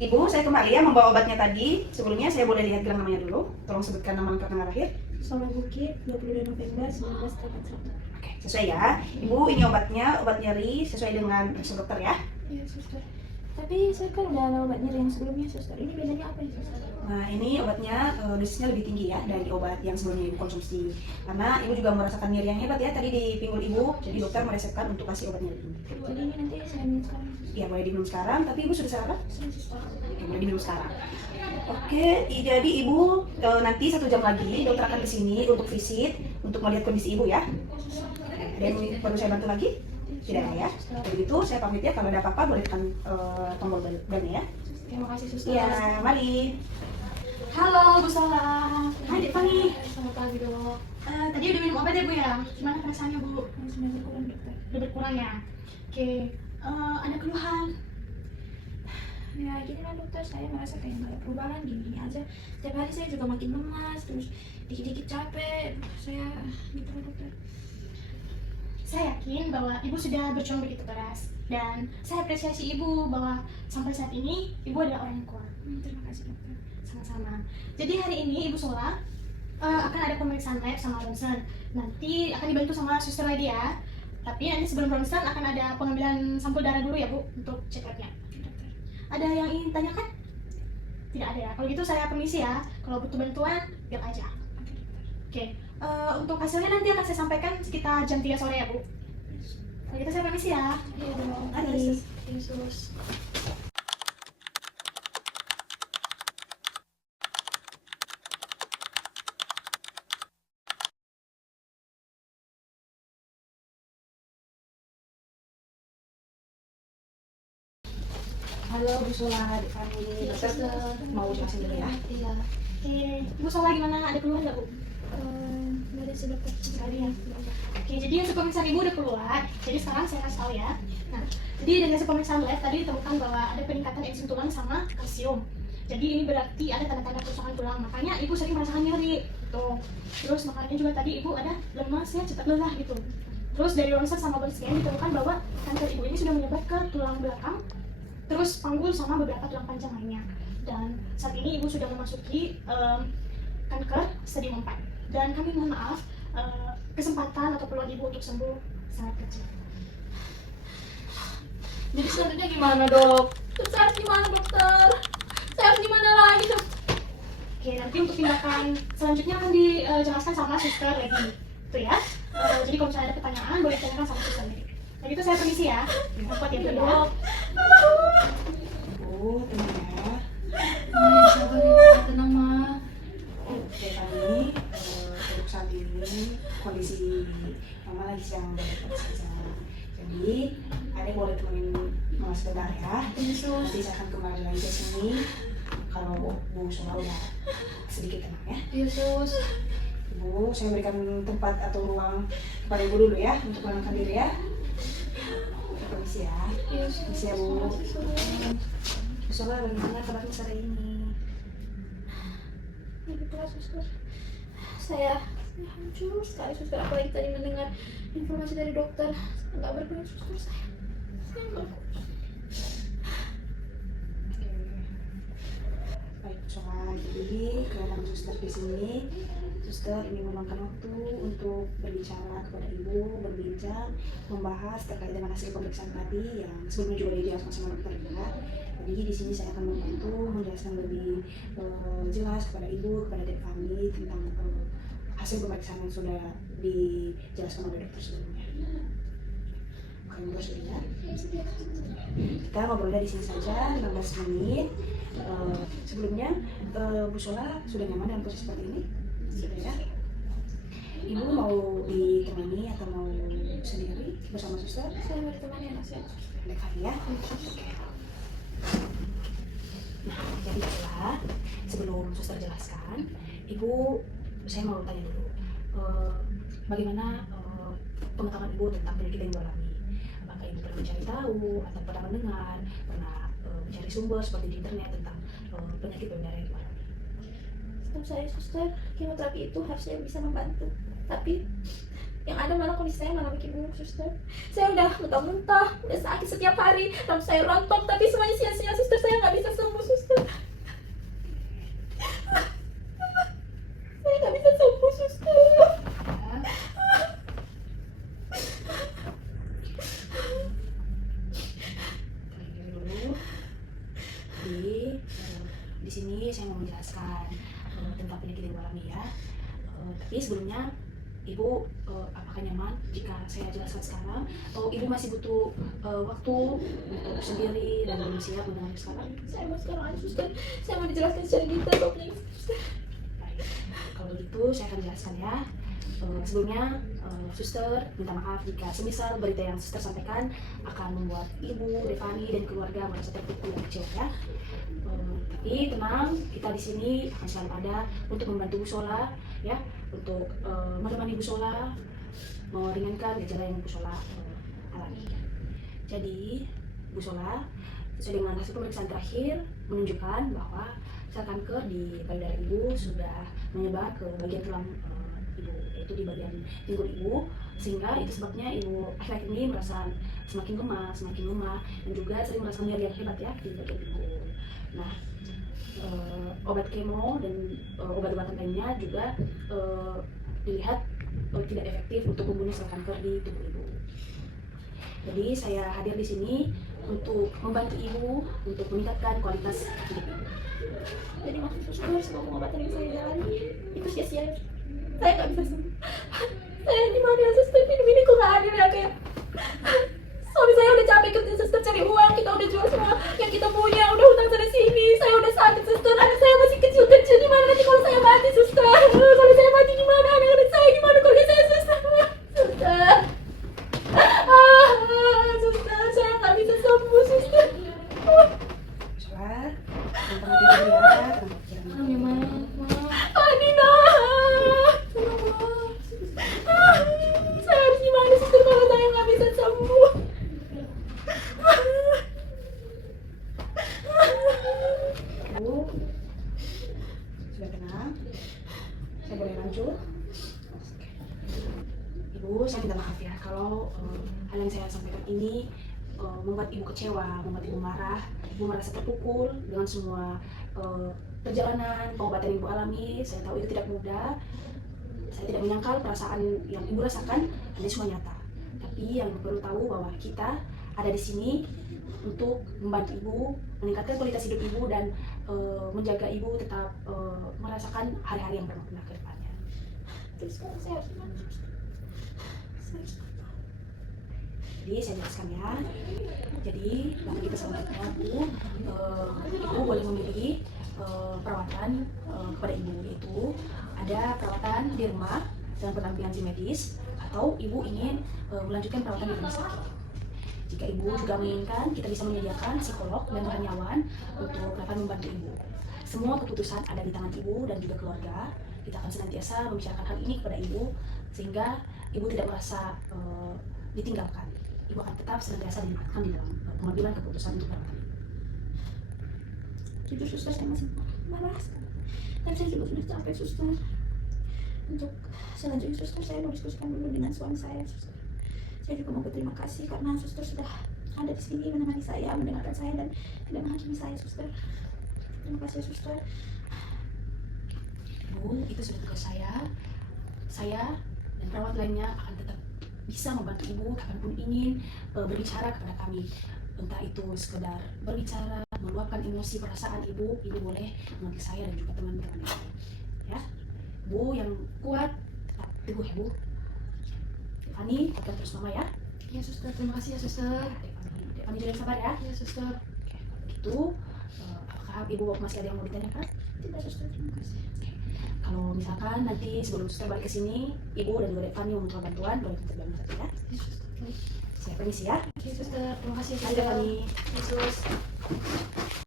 Ibu, saya kembali ya membawa obatnya tadi. Sebelumnya saya boleh lihat gelang namanya dulu. Tolong sebutkan nama lengkap tanggal lahir. Soleh Bukit, 22 November 1981. Oke, sesuai ya. Ibu, ini obatnya, obat nyeri sesuai dengan resep dokter ya. Iya, suster. Tapi saya kan udah ada obat nyeri yang sebelumnya, suster. Ini bedanya apa ya, suster? Nah, ini obatnya dosisnya lebih tinggi ya dari obat yang sebelumnya ibu konsumsi. Karena ibu juga merasakan nyeri yang hebat ya tadi di pinggul ibu. Jadi dokter meresepkan untuk kasih obat nyeri ini. Jadi ini nanti saya minum sekarang. Iya, boleh diminum sekarang. Tapi ibu sudah sarapan? Sudah, suster. Oke, boleh diminum sekarang. Oke, jadi ibu nanti 1 jam lagi dokter akan kesini untuk visit untuk melihat kondisi ibu ya. Ada yang perlu saya bantu lagi? Tidak ada ya. Jadi itu saya pamit ya. Kalau ada apa-apa boleh tekan tombol belnya ya. Terima kasih, suster. Iya, mari. Halo Bu Sola. Hai, Dek Fani. Selamat pagi, dok. Tadi udah minum obat ya Bu ya? Gimana perasaannya Bu? Ini sudah berkurang, dokter. Udah berkurang ya? Oke. Ada keluhan? Ya, gini lah dokter, saya merasa kayak nggak ada perubahan, gini-gini aja. Setiap hari saya juga makin lemas, terus dikit-dikit capek. Saya gitu lah dokter. Saya yakin bahwa Ibu sudah berjuang begitu keras. Dan saya apresiasi Ibu bahwa sampai saat ini Ibu adalah orang yang kuat. Terima kasih dokter. Sama-sama. Jadi hari ini Ibu Sola akan ada pemeriksaan lab sama ronsen. Nanti akan dibantu sama suster lagi ya. Tapi nanti sebelum ronsen akan ada pengambilan sampel darah dulu ya Bu untuk cek labnya. Ada yang ingin tanyakan? Tidak ada ya. Kalau gitu saya permisi ya. Kalau butuh bantuan, bilang aja. Oke. Untuk hasilnya nanti akan saya sampaikan sekitar jam 3 sore ya Bu. Kalau gitu saya permisi ya. Iya dok. Mari. Yesus. Halo Bu Sola, Dek Fani. Dokter mau jelasin dulu ya. Iya. Oke. Ibu Sola gimana? Ada keluhan nggak Bu? Nggak ada sih dokter. Sekali ya. Oke, jadi hasil pemeriksaan Ibu udah keluar. Jadi sekarang saya kasih tahu ya. Nah, jadi dari hasil pemeriksaan lab tadi ditemukan bahwa ada peningkatan enzim tulang sama kalsium. Jadi ini berarti ada tanda-tanda kerusakan tulang. Makanya Ibu sering merasakan nyeri. Tuh. Terus makanya juga tadi Ibu ada lemas ya, cepat lelah gitu. Terus dari ronsen sama body scan ditemukan bahwa kanker Ibu ini sudah menyebar ke tulang belakang, terus panggul sama beberapa tulang panjang lainnya. Dan saat ini Ibu sudah memasuki kanker stadium 4. Dan kami mohon maaf, kesempatan atau peluang Ibu untuk sembuh sangat kecil. Jadi selanjutnya gimana dok? Terus saya harus gimana dokter? Saya harus gimana lagi dok? Oke, nanti untuk tindakan selanjutnya akan dijelaskan sama suster lagi. Itu ya. Jadi kalau misalnya ada pertanyaan, boleh tanyakan sama suster lagi. Nah gitu saya permisi ya. Kuat ya Bu ya. Bu, tenang ya. Sabar ya, tenang mah. Dek Fani, untuk saat ini kondisi mama lagi sedang baik-baik saja. Jadi, adek boleh temenin mama sebentar ya. Yesus. Nanti saya akan kembali lagi ke sini kalau Bu Sola udah sedikit tenang ya. Yesus. Ibu, saya berikan tempat atau ruang kepada Ibu dulu ya untuk menenangkan diri ya. Permisi ya. Permisi ya Bu. Bu Sola, bagaimana kabarnya sore ini? Begitulah suster. Saya hancur sekali suster, apalagi tadi mendengar informasi dari dokter. Nggak berguna suster saya. Saya nggak kuat. Baik, Bu Sola. Jadi, kedatangan suster di sini, suster ingin meluangkan waktu untuk berbicara kepada Ibu, berbincang, membahas terkait dengan hasil pemeriksaan tadi yang sebelumnya juga dijelaskan sama dokter ya. Jadi di sini saya akan membantu menjelaskan lebih jelas kepada Ibu, kepada Dek Fani tentang hasil pemeriksaan yang sudah dijelaskan oleh dokter sebelumnya. Kalian berdua sudah lihat? Kita ngobrolnya di sini saja 15 menit. Sebelumnya Bu Sola sudah nyaman dalam posisi seperti ini? Sudah ya? Ibu mau ditemani atau mau sendiri bersama suster? Saya mau ditemani anak saya. Dek Fani ya? Oke. Nah, jadi itulah sebelum suster jelaskan, Ibu, saya mau tanya dulu, bagaimana pengetahuan Ibu tentang penyakit yang Ibu alami? Apakah Ibu pernah mencari tahu atau pernah mendengar, pernah mencari sumber seperti di internet tentang penyakit payudara yang Ibu alami? Setahu saya suster, kemoterapi itu harusnya bisa membantu. Tapi Yang ada malah kondisi saya malah makin buruk, suster. Saya udah muntah-muntah, udah sakit setiap hari, rambut saya rontok, tapi semuanya sia-sia, suster. Saya nggak bisa sembuh, suster. Saya nggak bisa sembuh, suster. Dulu di sini saya mau menjelaskan tentang penyakit ibu alami ya. Tapi sebelumnya ibu apakah nyaman jika saya jelaskan sekarang? Ibu masih butuh waktu untuk sendiri dan belum siap mendengar sekarang? Saya mau sekarang aja, suster. Saya mau dijelaskan secara detail penyakit, suster. Baik, kalau gitu saya akan jelaskan ya. Sebelumnya, suster minta maaf jika semisal berita yang suster sampaikan akan membuat ibu, Devani, dan keluarga merasa terpukul dan kecewa ya. Tapi tenang, kita di sini akan selalu ada untuk membantu Bu Sola ya, untuk menemani Bu Sola, meringankan gejala yang Bu Sola alami. Jadi, Bu Sola sesuai dengan hasil pemeriksaan terakhir menunjukkan bahwa sel kanker di payudara ibu sudah menyebar ke bagian tulang ibu, yaitu di bagian pinggul ibu, sehingga itu sebabnya ibu akhir-akhir ini merasa semakin lemah, dan juga sering merasa nyeri yang hebat ya di bagian pinggul. Nah, obat kemo dan obat-obatan lainnya juga dilihat tidak efektif untuk membunuh sel kanker di tubuh ibu. Jadi saya hadir di sini untuk membantu ibu untuk meningkatkan kualitas hidup ibu. Jadi maksud suster, semua pengobatan yang saya jalani itu sia-sia. Saya nggak bisa sembuh. Saya di mana ya, suster? Hidup ini kok nggak adil ya, kayak suami saya udah capek kerja, suster, cari uang, kita udah jual semua yang kita punya, udah hutang sana sini. Saya udah sakit, suster, anak saya masih kecil-kecil. Gimana nanti kalau saya mati, suster? Kalau saya mati gimana? Anak-anak saya gimana? Keluarga saya, suster. Suster. Suster, saya nggak bisa sembuh, suster. Solar, tentang tidur ya, Mami, maaf. Adina, saya harus gimana, suster, kalau saya nggak bisa sembuh? ibu sudah tenang, saya boleh lanjut. Ibu, saya minta maaf ya kalau hal yang saya sampaikan ini membuat ibu kecewa, membuat ibu marah, ibu merasa terpukul dengan semua perjalanan pengobatan yang ibu alami. Saya tahu itu tidak mudah. Saya tidak menyangkal perasaan yang ibu rasakan ini semua nyata. Tapi yang ibu perlu tahu bahwa kita ada di sini untuk membantu ibu, meningkatkan kualitas hidup ibu, dan menjaga ibu tetap merasakan hari-hari yang bermakna ke depannya. Terus sekarang saya harus gimana, suster? Jadi saya jelaskan ya. Jadi nanti kita selanjutnya Bu, ibu boleh memilih perawatan kepada ibu, yaitu ada perawatan di rumah dengan pendampingan si medis, atau ibu ingin melanjutkan perawatan di rumah sakit. Jika ibu juga menginginkan, kita bisa menyediakan psikolog dan karyawan untuk dapat membantu ibu. Semua keputusan ada di tangan ibu dan juga keluarga. Kita akan senantiasa membicarakan hal ini kepada ibu, sehingga ibu tidak merasa ditinggalkan. Ibu akan tetap senantiasa dilibatkan di dalam pengambilan keputusan untuk perawatan. Jujur, suster, saya masih marah sekali. Dan saya juga sudah capek, suster. Untuk selanjutnya, suster, saya mau diskusikan dulu dengan suami saya, suster. Saya juga mau berterima kasih karena suster sudah ada di sini menemani saya, mendengarkan saya, dan tidak menghakimi saya, suster. Terima kasih, suster. Bu, itu sudah tugas saya. Saya dan perawat lainnya akan tetap bisa membantu ibu kapanpun ingin berbicara kepada kami. Entah itu sekedar berbicara, meluapkan emosi perasaan ibu boleh memanggil saya dan juga teman-teman ibu. Ya, Bu yang kuat, tetap teguh ya Bu. Devani, tetap terus mama ya. Ya suster, terima kasih ya suster. Devani juga yang sabar ya. Ya suster. Oke, itu apakah ibu masih ada yang mau ditanyakan? Tidak, suster, terima kasih. Kalau misalkan nanti sebelum suster balik ke sini, ibu dan juga Devani membutuhkan bantuan, boleh tuntut bantu saja ya. Ya suster. Saya permisi ya. Ya suster, terima kasih ya Hai Devani. suster.